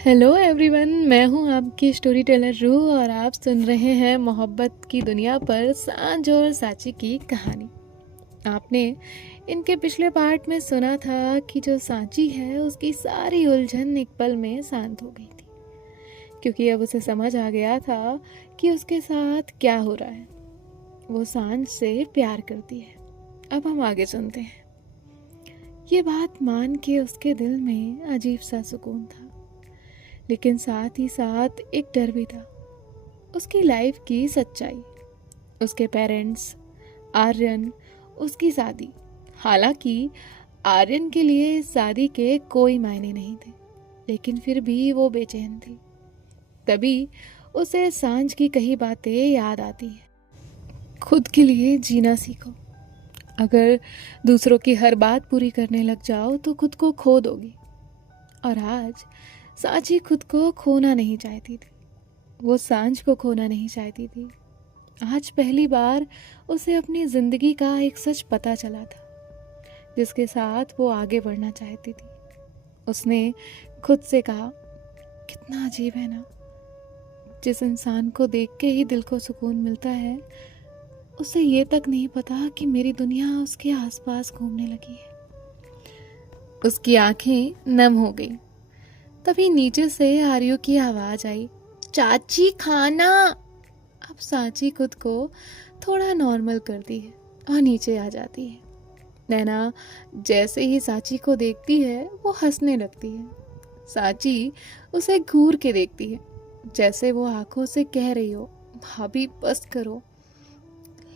Hello everyone, मैं हूं आपकी स्टोरी टेलर रूह और आप सुन रहे हैं मोहब्बत की दुनिया पर सांझ और साची की कहानी। आपने इनके पिछले पार्ट में सुना था कि जो सांची है उसकी सारी उलझन एक पल में शांत हो गई थी, क्योंकि अब उसे समझ आ गया था कि उसके साथ क्या हो रहा है। वो सांझ से प्यार करती है। अब हम आगे सुनते हैं। ये बात मान के उसके दिल में अजीब सा सुकून था, लेकिन साथ ही साथ एक डर भी था। उसकी लाइफ की सच्चाई, उसके पेरेंट्स, आर्यन, उसकी शादी। हालांकि आर्यन के लिए शादी के कोई मायने नहीं थे, लेकिन फिर भी वो बेचैन थी। तभी उसे सांझ की कही बातें याद आती हैं। खुद के लिए जीना सीखो। अगर दूसरों की हर बात पूरी करने लग जाओ तो खुद को खो दोगी। और आज सांची खुद को खोना नहीं चाहती थी। वो सांझ को खोना नहीं चाहती थी। आज पहली बार उसे अपनी जिंदगी का एक सच पता चला था, जिसके साथ वो आगे बढ़ना चाहती थी। उसने खुद से कहा, कितना अजीब है ना, जिस इंसान को देख के ही दिल को सुकून मिलता है, उसे ये तक नहीं पता कि मेरी दुनिया उसके आसपास घूमने लगी है। उसकी आंखें नम हो गई। तभी नीचे से आर्यो की आवाज आई, चाची खाना। अब सांची खुद को थोड़ा नॉर्मल करती है और नीचे आ जाती है। नैना जैसे ही सांची को देखती है वो हंसने लगती है। सांची उसे घूर के देखती है, जैसे वो आंखों से कह रही हो, भाभी बस करो।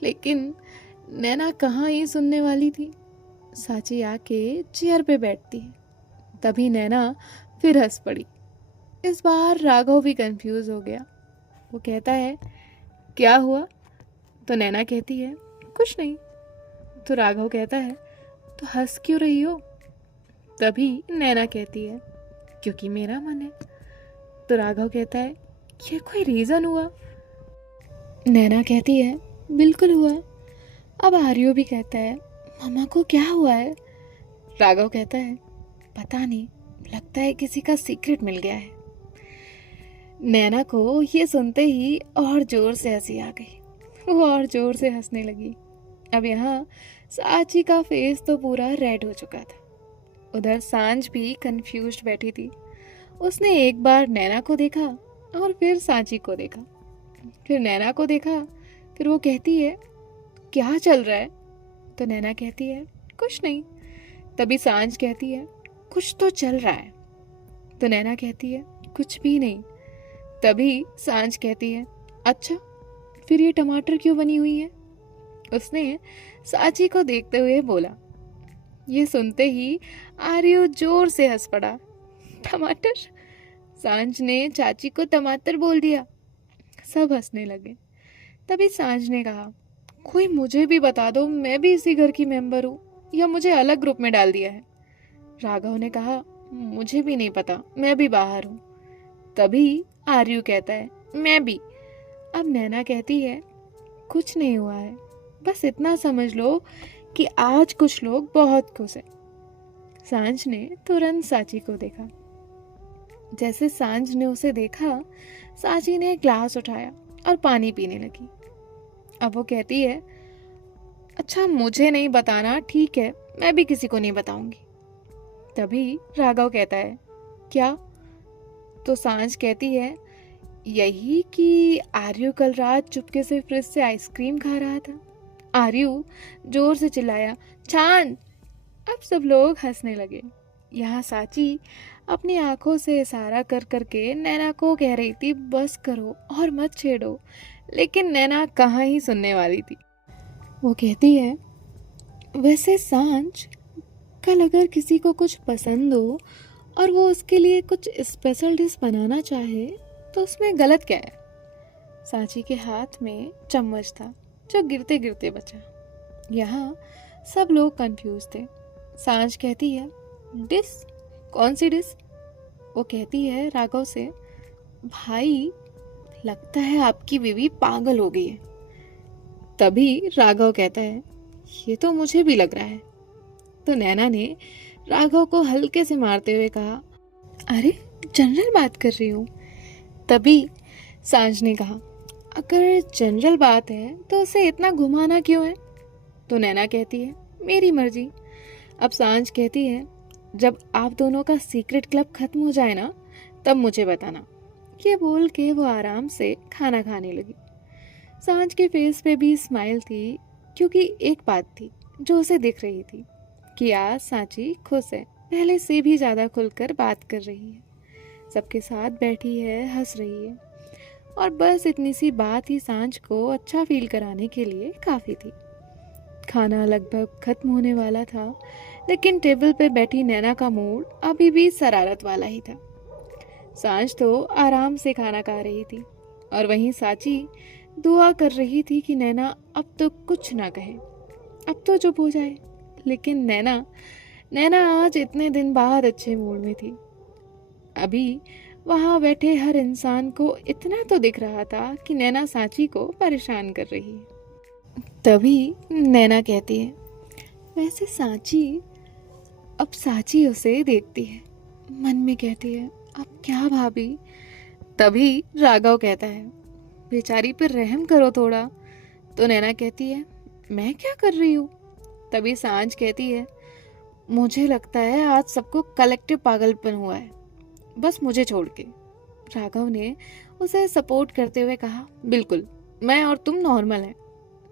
लेकिन नैना कहाँ ही सुनने वाली थी। सांची आके चेयर पे बैठती है। तभी नैना फिर हंस पड़ी। इस बार राघव भी कंफ्यूज हो गया। वो कहता है, क्या हुआ? तो नैना कहती है, कुछ नहीं। तो राघव कहता है, तो हंस क्यों रही हो? तभी नैना कहती है, क्योंकि मेरा मन है। तो राघव कहता है, ये कोई रीजन हुआ? नैना कहती है, बिल्कुल हुआ। अब आर्यो भी कहता है, मामा को क्या हुआ है? राघव कहता है, पता नहीं, लगता है किसी का सीक्रेट मिल गया है। नैना को ये सुनते ही और जोर से हंसी आ गई। वो और जोर से हंसने लगी। अब यहाँ सांची का फेस तो पूरा रेड हो चुका था। उधर सांझ भी कंफ्यूज्ड बैठी थी। उसने एक बार नैना को देखा और फिर सांची को देखा, फिर नैना को देखा। फिर वो कहती है, क्या चल रहा है? तो नैना कहती है, कुछ नहीं। तभी सांझ कहती है, कुछ तो चल रहा है। तो नैना कहती है, कुछ भी नहीं। तभी सांझ कहती है, अच्छा, फिर ये टमाटर क्यों बनी हुई है? उसने सांची को देखते हुए बोला। ये सुनते ही आर्यो जोर से हंस पड़ा। टमाटर? सांझ ने चाची को टमाटर बोल दिया। सब हंसने लगे। तभी सांझ ने कहा, कोई मुझे भी बता दो, मैं भी इसी घर की मेंबर हूँ, या मुझे अलग ग्रुप में डाल दिया है? राघव ने कहा, मुझे भी नहीं पता, मैं भी बाहर हूँ। तभी आर्यू कहता है, मैं भी। अब नैना कहती है, कुछ नहीं हुआ है, बस इतना समझ लो कि आज कुछ लोग बहुत खुश हैं। सांझ ने तुरंत सांची को देखा। जैसे सांझ ने उसे देखा, सांची ने एक ग्लास उठाया और पानी पीने लगी। अब वो कहती है, अच्छा, मुझे नहीं बताना, ठीक है, मैं भी किसी को नहीं बताऊंगी। तभी राघव कहता है, क्या? तो सांझ कहती है, यही कि आर्यू कल रात चुपके से फ्रिज से आइसक्रीम खा रहा था। आर्यू जोर से चिल्लाया, चांद। अब सब लोग हंसने लगे। यहाँ सांची अपनी आंखों से इशारा कर करके नैना को कह रही थी, बस करो और मत छेड़ो, लेकिन नैना कहाँ ही सुनने वाली थी। वो कहती है, वैसे सांझ, कल अगर किसी को कुछ पसंद हो और वो उसके लिए कुछ स्पेशल डिश बनाना चाहे तो उसमें गलत क्या है? सांची के हाथ में चम्मच था जो गिरते गिरते बचा। यहाँ सब लोग कंफ्यूज थे। सांझ कहती है, डिश? कौन सी डिश? वो कहती है राघव से, भाई, लगता है आपकी बीवी पागल हो गई है। तभी राघव कहता है, ये तो मुझे भी लग रहा है। तो नैना ने राघव को हल्के से मारते हुए कहा, अरे जनरल बात कर रही हूँ। तभी सांझ ने कहा, अगर जनरल बात है तो उसे इतना घुमाना क्यों है? तो नैना कहती है, मेरी मर्जी। अब सांझ कहती है, जब आप दोनों का सीक्रेट क्लब खत्म हो जाए ना, तब मुझे बताना। ये बोल के वो आराम से खाना खाने लगी। सांझ के फेस पे भी स्माइल थी, क्योंकि एक बात थी जो उसे दिख रही थी कि आज सांची खुश है, पहले से भी ज़्यादा खुलकर बात कर रही है, सबके साथ बैठी है, हंस रही है। और बस इतनी सी बात ही सांझ को अच्छा फील कराने के लिए काफ़ी थी। खाना लगभग खत्म होने वाला था, लेकिन टेबल पे बैठी नैना का मूड अभी भी शरारत वाला ही था। सांझ तो आराम से खाना खा रही थी और वहीं साची दुआ कर रही थी कि नैना अब तो कुछ ना कहे, अब तो चुप हो जाए। लेकिन नैना नैना आज इतने दिन बाद अच्छे मूड में थी। अभी वहां बैठे हर इंसान को इतना तो दिख रहा था कि नैना सांची को परेशान कर रही है। तभी नैना कहती है, वैसे सांची। अब सांची उसे देखती है, मन में कहती है, अब क्या भाभी। तभी राघव कहता है, बेचारी पर रहम करो थोड़ा। तो नैना कहती है, मैं क्या कर रही हूँ? तभी सांझ कहती है, मुझे लगता है आज सबको कलेक्टिव पागलपन हुआ है, बस मुझे छोड़ के। राघव ने उसे सपोर्ट करते हुए कहा, बिल्कुल, मैं और तुम नॉर्मल हैं।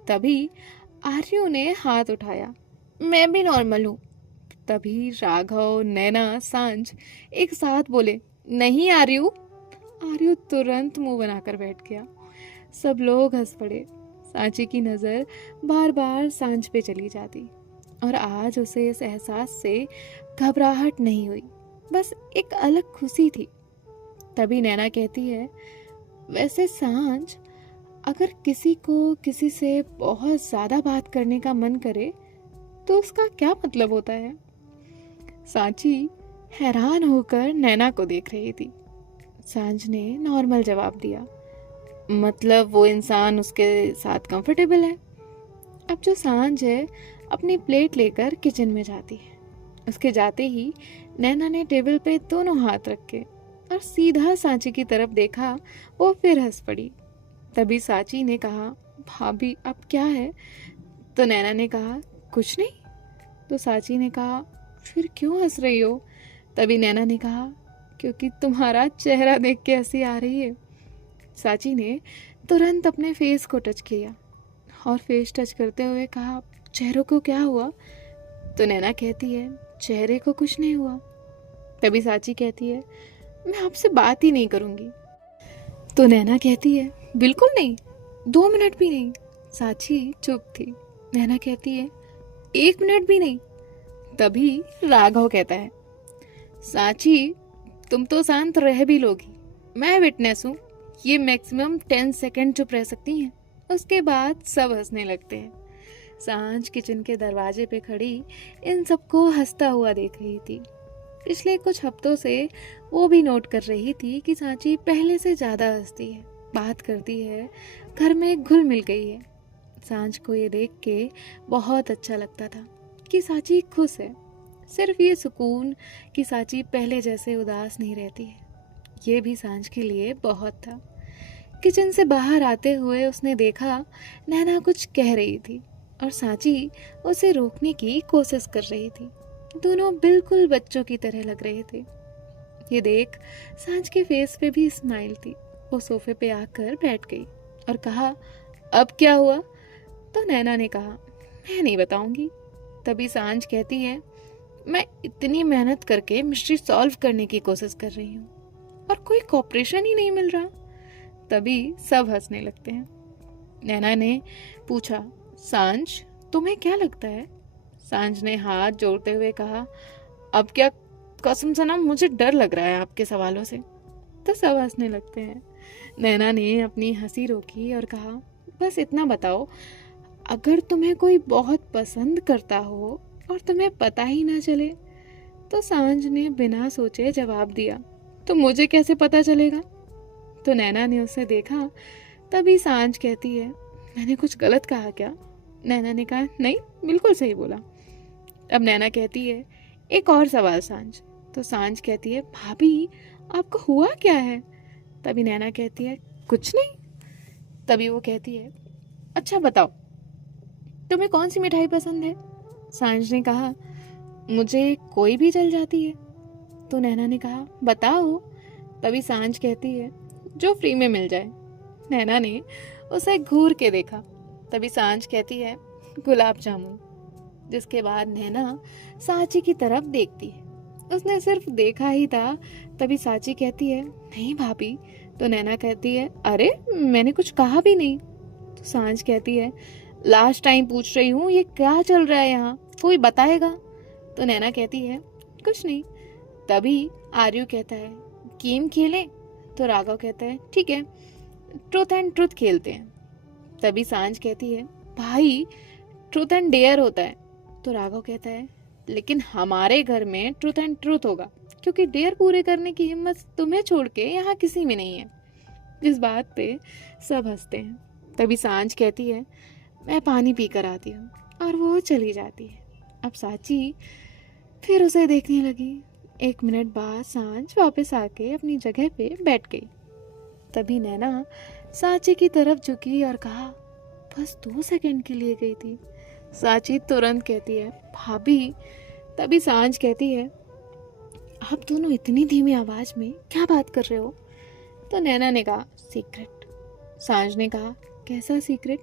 तभी आर्यू ने हाथ उठाया, मैं भी नॉर्मल हूँ। तभी राघव, नैना, सांझ एक साथ बोले, नहीं आर्यू। आर्यू तुरंत मुंह बनाकर बैठ गया। सब लोग हंस पड़े। सांची की नज़र बार बार सांझ पे चली जाती और आज उसे इस एहसास से घबराहट नहीं हुई, बस एक अलग खुशी थी। तभी नैना कहती है, वैसे सांझ, अगर किसी को किसी से बहुत ज़्यादा बात करने का मन करे तो उसका क्या मतलब होता है? सांची हैरान होकर नैना को देख रही थी। सांझ ने नॉर्मल जवाब दिया, मतलब वो इंसान उसके साथ कंफर्टेबल है। अब जो सांझ है अपनी प्लेट लेकर किचन में जाती है। उसके जाते ही नैना ने टेबल पे दोनों हाथ रखे और सीधा सांची की तरफ देखा। वो फिर हंस पड़ी। तभी सांची ने कहा, भाभी अब क्या है? तो नैना ने कहा, कुछ नहीं। तो सांची ने कहा, फिर क्यों हंस रही हो? तभी नैना ने कहा, क्योंकि तुम्हारा चेहरा देख के हंसी आ रही है। सांची ने तुरंत अपने फेस को टच किया और फेस टच करते हुए कहा, चेहरे को क्या हुआ? तो नैना कहती है, चेहरे को कुछ नहीं हुआ। तभी सांची कहती है, मैं आपसे बात ही नहीं करूंगी। तो नैना कहती है, बिल्कुल नहीं, 2 मिनट भी नहीं। सांची चुप थी। नैना कहती है, 1 मिनट भी नहीं। तभी राघव कहता है, सांची, तुम तो शांत रह भी लोगी, मैं विटनेस हूँ। ये मैक्सिमम 10 सेकेंड चुप रह सकती हैं, उसके बाद सब हंसने लगते हैं। सांझ किचन के दरवाजे पे खड़ी इन सबको हंसता हुआ देख रही थी। पिछले कुछ हफ्तों से वो भी नोट कर रही थी कि सांची पहले से ज़्यादा हंसती है, बात करती है, घर में घुल मिल गई है। सांझ को ये देख के बहुत अच्छा लगता था कि सांची खुश है। सिर्फ ये सुकून कि सांची पहले जैसे उदास नहीं रहती है, ये भी सांझ के लिए बहुत था। किचन से बाहर आते हुए उसने देखा नैना कुछ कह रही थी और सांची उसे रोकने की कोशिश कर रही थी। दोनों बिल्कुल बच्चों की तरह लग रहे थे। ये देख सांझ के फेस पे भी स्माइल थी। वो सोफे पे आकर बैठ गई और कहा, अब क्या हुआ? तो नैना ने कहा, मैं नहीं बताऊंगी। तभी सांझ कहती है, मैं इतनी मेहनत करके मिस्ट्री सॉल्व करने की कोशिश कर रही हूँ और कोई कॉपरेशन ही नहीं मिल रहा। तभी सब हंसने लगते हैं। नैना ने पूछा, सांझ, तुम्हें क्या लगता है? सांझ ने हाथ जोड़ते हुए कहा, अब क्या, कसम से ना मुझे डर लग रहा है आपके सवालों से। तो सब हंसने लगते हैं। नैना ने अपनी हंसी रोकी और कहा, बस इतना बताओ, अगर तुम्हें कोई बहुत पसंद करता हो और तुम्हें पता ही ना चले? तो सांझ ने बिना सोचे जवाब दिया, तो मुझे कैसे पता चलेगा? तो नैना ने उसे देखा। तभी सांझ कहती है, मैंने कुछ गलत कहा क्या? नैना ने कहा, नहीं, बिल्कुल सही बोला। अब नैना कहती है, एक और सवाल सांझ। तो सांझ कहती है, भाभी आपको हुआ क्या है? तभी नैना कहती है, कुछ नहीं। तभी वो कहती है, अच्छा बताओ, तुम्हें कौन सी मिठाई पसंद है? सांझ ने कहा, मुझे कोई भी चल जाती है। तो नैना ने कहा, बताओ। तभी सांझ कहती है, जो फ्री में मिल जाए। नैना ने उसे घूर के देखा। तभी सांझ कहती है, गुलाब जामुन। जिसके बाद नैना सांची की तरफ देखती है। उसने सिर्फ देखा ही था। तभी सांची कहती है, नहीं भाभी। तो नैना कहती है, अरे मैंने कुछ कहा भी नहीं। तो सांझ कहती है, लास्ट टाइम पूछ रही हूँ, ये क्या चल रहा है यहाँ, कोई बताएगा? तो नैना कहती है, कुछ नहीं। तभी आर्यू कहता है, गेम खेलें? तो राघव कहता है, ठीक है, ट्रूथ एंड ट्रूथ खेलते हैं। तभी सांझ कहती है, भाई ट्रूथ एंड डेयर होता है। तो राघव कहता है, लेकिन हमारे घर में ट्रूथ एंड ट्रूथ होगा, क्योंकि डेयर पूरे करने की हिम्मत तुम्हें छोड़ के यहाँ किसी में नहीं है। इस बात पे सब हंसते हैं। तभी सांझ कहती है, मैं पानी पी कर आती हूँ, और वो चली जाती है। अब सांची फिर उसे देखने लगी। 1 मिनट बाद सांझ वापस आके अपनी जगह पे बैठ गई। तभी नैना सांची की तरफ झुकी और कहा, बस 2 सेकंड के लिए गई थी। सांची तुरंत कहती है, भाभी। तभी सांझ कहती है, आप दोनों इतनी धीमी आवाज में क्या बात कर रहे हो? तो नैना ने कहा, सीक्रेट। सांझ ने कहा, कैसा सीक्रेट?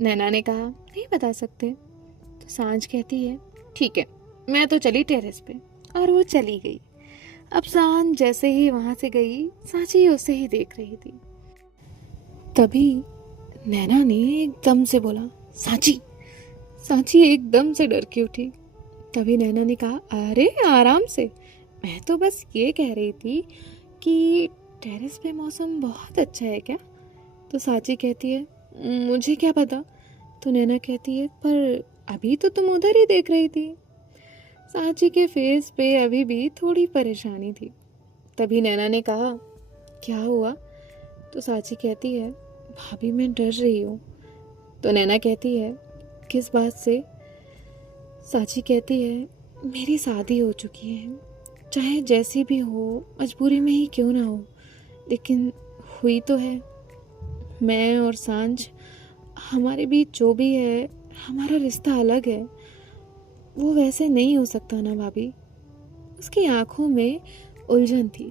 नैना ने कहा, नहीं बता सकते। तो सांझ कहती है, ठीक है, मैं तो चली टेरेस पे। और वो चली गई। अब सांझ जैसे ही वहां से गई, सांची उसे ही देख रही थी। तभी नैना ने एकदम से बोला, सांची। सांची एकदम से डर के उठी। तभी नैना ने कहा, अरे आराम से, मैं तो बस ये कह रही थी कि टेरेस पे मौसम बहुत अच्छा है क्या? तो सांची कहती है, मुझे क्या पता। तो नैना कहती है, पर अभी तो तुम उधर ही देख रही थी। सांची के फेस पे अभी भी थोड़ी परेशानी थी। तभी नैना ने कहा, क्या हुआ? तो सांची कहती है, भाभी मैं डर रही हूँ। तो नैना कहती है, किस बात से? सांची कहती है, मेरी शादी हो चुकी है, चाहे जैसी भी हो, मजबूरी में ही क्यों ना हो, लेकिन हुई तो है। मैं और सांझ, हमारे बीच जो भी है, हमारा रिश्ता अलग है, वो वैसे नहीं हो सकता ना भाभी। उसकी आंखों में उलझन थी,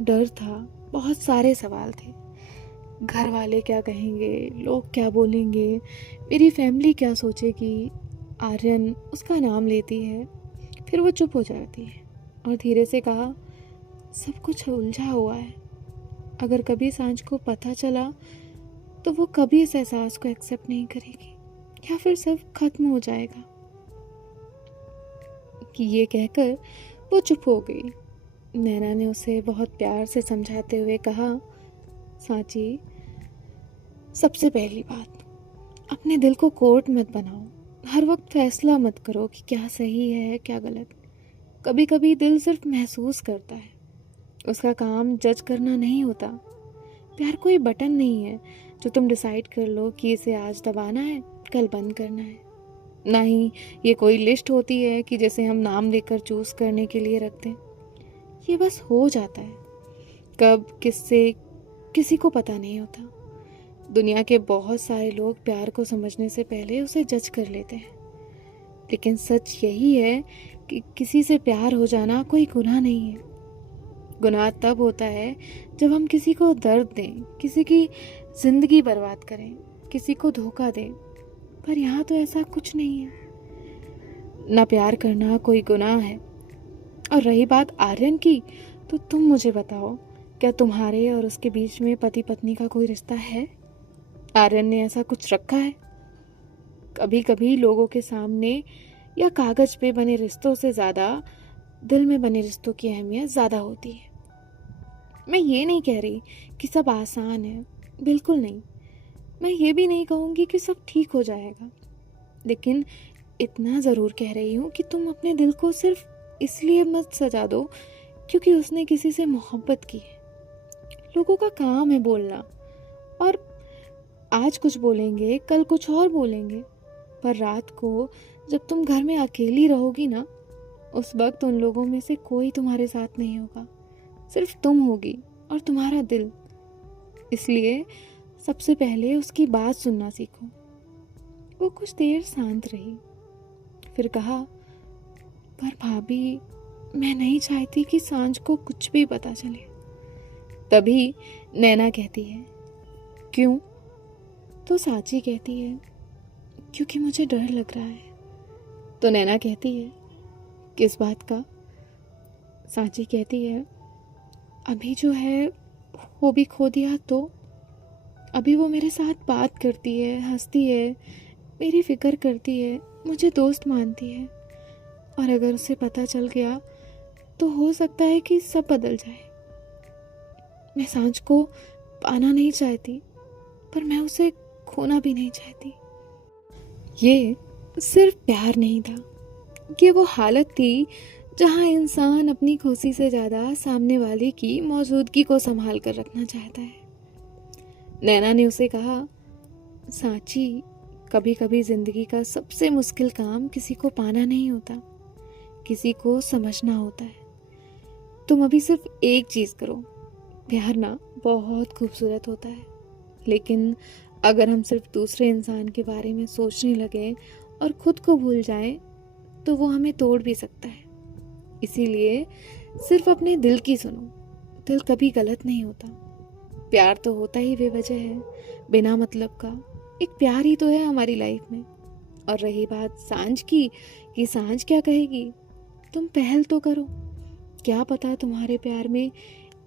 डर था, बहुत सारे सवाल थे। घर वाले क्या कहेंगे, लोग क्या बोलेंगे, मेरी फैमिली क्या सोचेगी। आर्यन उसका नाम लेती है, फिर वो चुप हो जाती है और धीरे से कहा, सब कुछ उलझा हुआ है। अगर कभी सांझ को पता चला तो वो कभी इस एहसास को एक्सेप्ट नहीं करेगी, या फिर सब खत्म हो जाएगा। कि ये कहकर वो चुप हो गई। नैना ने उसे बहुत प्यार से समझाते हुए कहा, सांची, सबसे पहली बात, अपने दिल को कोर्ट मत बनाओ। हर वक्त फैसला मत करो कि क्या सही है क्या गलत। कभी कभी दिल सिर्फ महसूस करता है, उसका काम जज करना नहीं होता। प्यार कोई बटन नहीं है जो तुम डिसाइड कर लो कि इसे आज दबाना है, कल बंद करना है। ना ही ये कोई लिस्ट होती है कि जैसे हम नाम लेकर चूज करने के लिए रखते हैं। ये बस हो जाता है, कब किससे किसी को पता नहीं होता। दुनिया के बहुत सारे लोग प्यार को समझने से पहले उसे जज कर लेते हैं, लेकिन सच यही है कि किसी से प्यार हो जाना कोई गुनाह नहीं है। गुनाह तब होता है जब हम किसी को दर्द दें, किसी की जिंदगी बर्बाद करें, किसी को धोखा दें। पर यहाँ तो ऐसा कुछ नहीं है। ना प्यार करना कोई गुनाह है। और रही बात आर्यन की, तो तुम मुझे बताओ, क्या तुम्हारे और उसके बीच में पति पत्नी का कोई रिश्ता है? आर्यन ने ऐसा कुछ रखा है? कभी कभी लोगों के सामने या कागज पे बने रिश्तों से ज्यादा दिल में बने रिश्तों की अहमियत ज्यादा होती है। मैं ये नहीं कह रही कि सब आसान है, बिल्कुल नहीं। मैं ये भी नहीं कहूँगी कि सब ठीक हो जाएगा, लेकिन इतना ज़रूर कह रही हूँ कि तुम अपने दिल को सिर्फ इसलिए मत सजा दो क्योंकि उसने किसी से मोहब्बत की है। लोगों का काम है बोलना, और आज कुछ बोलेंगे, कल कुछ और बोलेंगे, पर रात को जब तुम घर में अकेली रहोगी ना, उस वक्त उन लोगों में से कोई तुम्हारे साथ नहीं होगा। सिर्फ तुम होगी और तुम्हारा दिल। इसलिए सबसे पहले उसकी बात सुनना सीखो। वो कुछ देर शांत रही, फिर कहा, पर भाभी, मैं नहीं चाहती कि सांझ को कुछ भी पता चले। तभी नैना कहती है, क्यों? तो साची कहती है, क्योंकि मुझे डर लग रहा है। तो नैना कहती है, किस बात का? साची कहती है, अभी जो है वो भी खो दिया तो? अभी वो मेरे साथ बात करती है, हंसती है, मेरी फिक्र करती है, मुझे दोस्त मानती है, और अगर उसे पता चल गया तो हो सकता है कि सब बदल जाए। मैं सांझ को पाना नहीं चाहती, पर मैं उसे खोना भी नहीं चाहती। ये सिर्फ प्यार नहीं था, ये वो हालत थी जहाँ इंसान अपनी खुशी से ज़्यादा सामने वाले की मौजूदगी को संभाल कर रखना चाहता है। नैना ने उसे कहा, सांची, कभी कभी जिंदगी का सबसे मुश्किल काम किसी को पाना नहीं होता, किसी को समझना होता है। तुम अभी सिर्फ एक चीज़ करो, प्यार ना बहुत खूबसूरत होता है, लेकिन अगर हम सिर्फ दूसरे इंसान के बारे में सोचने लगे और खुद को भूल जाएं, तो वो हमें तोड़ भी सकता है। इसीलिए सिर्फ अपने दिल की सुनो। दिल कभी गलत नहीं होता। प्यार तो होता ही बेवजह है, बिना मतलब का। एक प्यार ही तो है हमारी लाइफ में। और रही बात सांझ की कि सांझ क्या कहेगी, तुम पहल तो करो। क्या पता तुम्हारे प्यार में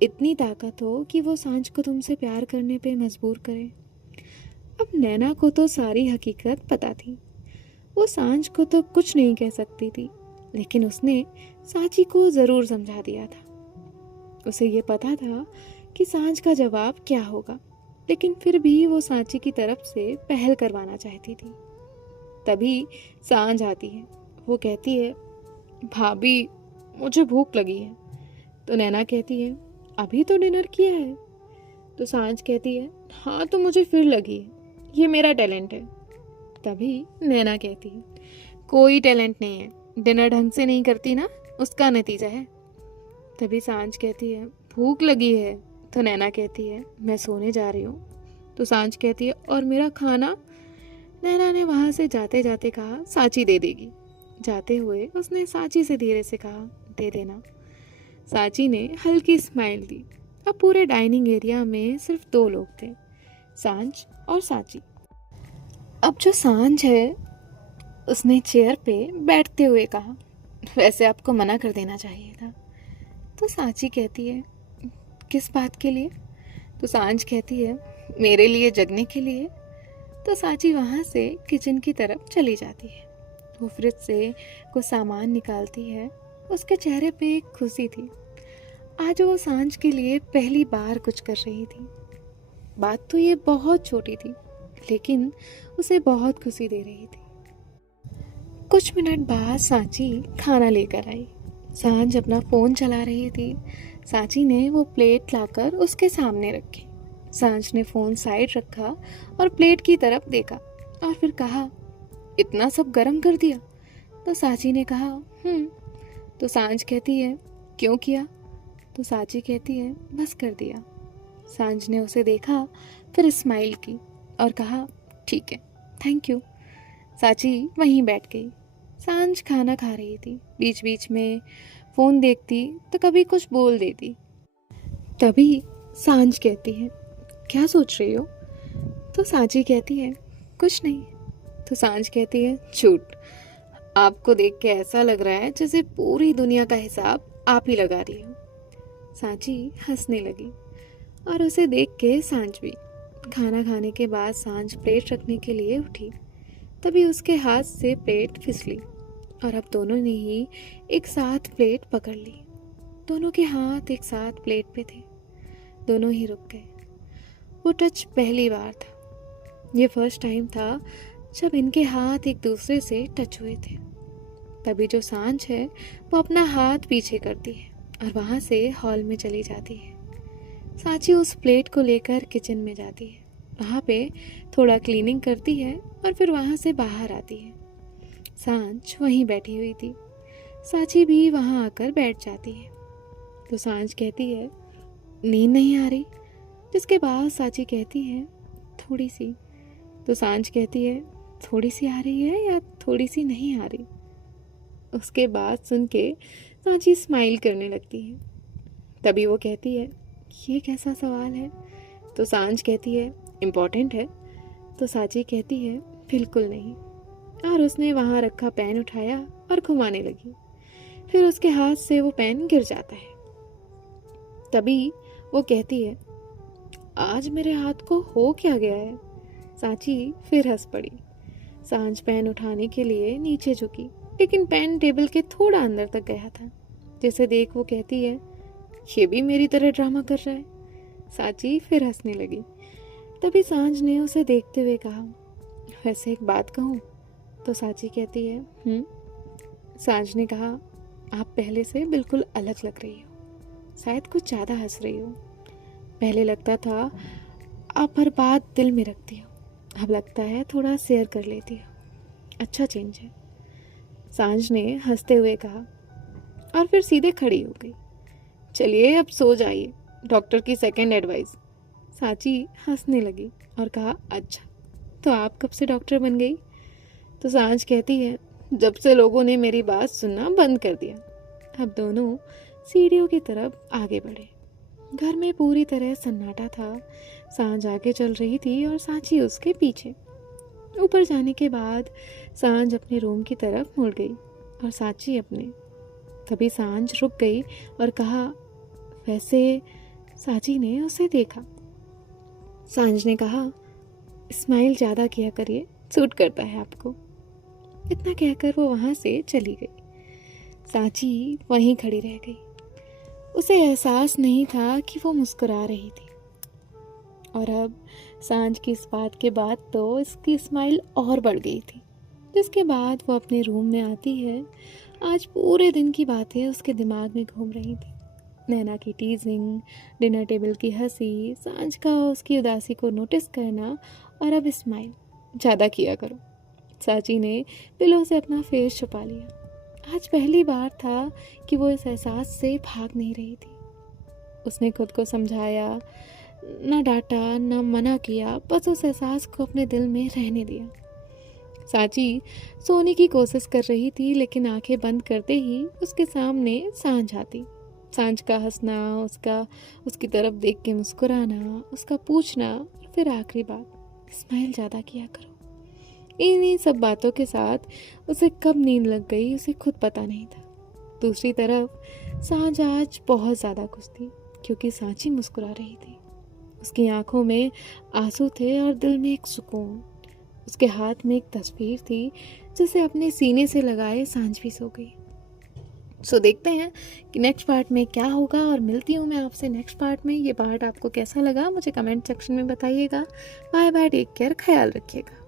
इतनी ताकत हो कि वो सांझ को तुमसे प्यार करने पे मजबूर करे। अब नैना को तो सारी हकीकत पता थी। वो सांझ को तो कुछ नहीं कह सकती थी, लेकिन उसने सांची को ज़रूर समझा दिया था। उसे ये पता था कि सांझ का जवाब क्या होगा, लेकिन फिर भी वो सांची की तरफ से पहल करवाना चाहती थी। तभी सांझ आती है। वो कहती है, भाभी, मुझे भूख लगी है। तो नैना कहती है, अभी तो डिनर किया है। तो सांझ कहती है, हाँ तो मुझे फिर लगी है, ये मेरा टैलेंट है। तभी नैना कहती है, कोई टैलेंट नहीं है, डिनर ढंग से नहीं करती ना, उसका नतीजा है। तभी सांझ कहती है, भूख लगी है। तो नैना कहती है, मैं सोने जा रही हूँ। तो सांझ कहती है, और मेरा खाना? नैना ने वहाँ से जाते जाते कहा, सांची दे देगी। जाते हुए उसने सांची से धीरे से कहा, दे देना। सांची ने हल्की स्माइल दी। अब पूरे डाइनिंग एरिया में सिर्फ 2 लोग थे, सांझ और सांची। अब जो सांझ है, उसने चेयर पे बैठते हुए कहा, वैसे आपको मना कर देना चाहिए था। तो सांची कहती है, किस बात के लिए? तो सांझ कहती है, मेरे लिए जगने के लिए। तो सांची वहाँ से किचन की तरफ चली जाती है। वो फ्रिज से कुछ सामान निकालती है। उसके चेहरे पे एक खुशी थी। आज वो सांझ के लिए पहली बार कुछ कर रही थी। बात तो ये बहुत छोटी थी, लेकिन उसे बहुत खुशी दे रही थी। कुछ मिनट बाद सांची खाना लेकर आई। सांझ अपना फ़ोन चला रही थी। सांची ने वो प्लेट लाकर उसके सामने रखी। सांझ ने फ़ोन साइड रखा और प्लेट की तरफ देखा और फिर कहा, इतना सब गरम कर दिया? तो सांची ने कहा, तो सांझ कहती है, क्यों किया? तो सांची कहती है, बस कर दिया। सांझ ने उसे देखा, फिर स्माइल की और कहा, ठीक है, थैंक यू। सांची वहीं बैठ गई। सांझ खाना खा रही थी। बीच बीच में फ़ोन देखती तो कभी कुछ बोल देती। तभी सांझ कहती है, क्या सोच रही हो? तो सांची कहती है, कुछ नहीं। तो सांझ कहती है, झूठ। आपको देख के ऐसा लग रहा है जैसे पूरी दुनिया का हिसाब आप ही लगा रही हो। सांची हंसने लगी और उसे देख के सांझ भी। खाना खाने के बाद सांझ प्लेट रखने के लिए उठी। तभी उसके हाथ से प्लेट फिसली और अब दोनों ने ही एक साथ प्लेट पकड़ ली। दोनों के हाथ एक साथ प्लेट पे थे। दोनों ही रुक गए। वो टच पहली बार था। ये फर्स्ट टाइम था जब इनके हाथ एक दूसरे से टच हुए थे। तभी जो सांझ है वो अपना हाथ पीछे करती है और वहाँ से हॉल में चली जाती है। सांची उस प्लेट को लेकर किचन में जाती है। वहाँ पे थोड़ा क्लीनिंग करती है और फिर वहाँ से बाहर आती है। सांझ वहीं बैठी हुई थी। सांची भी वहाँ आकर बैठ जाती है। तो सांझ कहती है नींद नहीं आ रही, जिसके बाद साची कहती है थोड़ी सी। तो सांझ कहती है थोड़ी सी आ रही है या थोड़ी सी नहीं आ रही। उसके बाद सुन के सांची स्माइल करने लगती है। तभी वो कहती है ये कैसा सवाल है। तो सांझ कहती है इम्पोर्टेंट है। तो साची कहती है बिल्कुल नहीं, और उसने वहाँ रखा पेन उठाया और घुमाने लगी। फिर उसके हाथ से वो पेन गिर जाता है। तभी वो कहती है आज मेरे हाथ को हो क्या गया है। सांची फिर हंस पड़ी। सांझ पेन उठाने के लिए नीचे झुकी, लेकिन पेन टेबल के थोड़ा अंदर तक गया था। जिसे देख वो कहती है ये भी मेरी तरह ड्रामा कर रहा है। सांची फिर हंसने लगी। तभी सांझ ने उसे देखते हुए कहा वैसे एक बात कहूँ। तो सांची कहती है सांझ ने कहा आप पहले से बिल्कुल अलग लग रही हो, शायद कुछ ज़्यादा हंस रही हो। पहले लगता था आप हर बात दिल में रखती हो, अब लगता है थोड़ा शेयर कर लेती हो। अच्छा चेंज है, सांझ ने हंसते हुए कहा और फिर सीधे खड़ी हो गई। चलिए अब सो जाइए, डॉक्टर की सेकंड एडवाइस। सांची हंसने लगी और कहा अच्छा, तो आप कब से डॉक्टर बन गई। तो सांझ कहती है जब से लोगों ने मेरी बात सुनना बंद कर दिया। अब दोनों सीढ़ियों की तरफ आगे बढ़े। घर में पूरी तरह सन्नाटा था। सांझ आगे चल रही थी और सांची उसके पीछे। ऊपर जाने के बाद सांझ अपने रूम की तरफ मुड़ गई और सांची अपने। तभी सांझ रुक गई और कहा वैसे। सांची ने उसे देखा। सांझ ने कहा स्माइल ज़्यादा किया करिए, सूट करता है आपको। इतना कहकर वो वहाँ से चली गई। सांची वहीं खड़ी रह गई। उसे एहसास नहीं था कि वो मुस्कुरा रही थी। और अब सांझ की इस बात के बाद तो इसकी स्माइल और बढ़ गई थी। जिसके बाद वो अपने रूम में आती है। आज पूरे दिन की बातें उसके दिमाग में घूम रही थी। नैना की टीजिंग, डिनर टेबल की हंसी, सांझ का उसकी उदासी को नोटिस करना और अब स्माइल। ज़्यादा किया करो। सांची ने पिलो से अपना फेस छुपा लिया। आज पहली बार था कि वो इस एहसास से भाग नहीं रही थी। उसने खुद को समझाया, ना डांटा ना मना किया, बस उस एहसास को अपने दिल में रहने दिया। सांची सोने की कोशिश कर रही थी, लेकिन आंखें बंद करते ही उसके सामने सांझ आती। सांझ का हंसना, उसकी तरफ देख के मुस्कुराना, उसका पूछना और फिर आखिरी बात स्माइल ज़्यादा किया करो। इन्हीं सब बातों के साथ उसे कब नींद लग गई उसे खुद पता नहीं था। दूसरी तरफ सांझ आज बहुत ज़्यादा खुश थी क्योंकि सांची मुस्कुरा रही थी। उसकी आंखों में आंसू थे और दिल में एक सुकून। उसके हाथ में एक तस्वीर थी जिसे अपने सीने से लगाए सांझ भी सो गई। सो देखते हैं कि नेक्स्ट पार्ट में क्या होगा और मिलती हूँ मैं आपसे नेक्स्ट पार्ट में। ये पार्ट आपको कैसा लगा मुझे कमेंट सेक्शन में बताइएगा। बाय बाय, टेक केयर, ख्याल रखिएगा।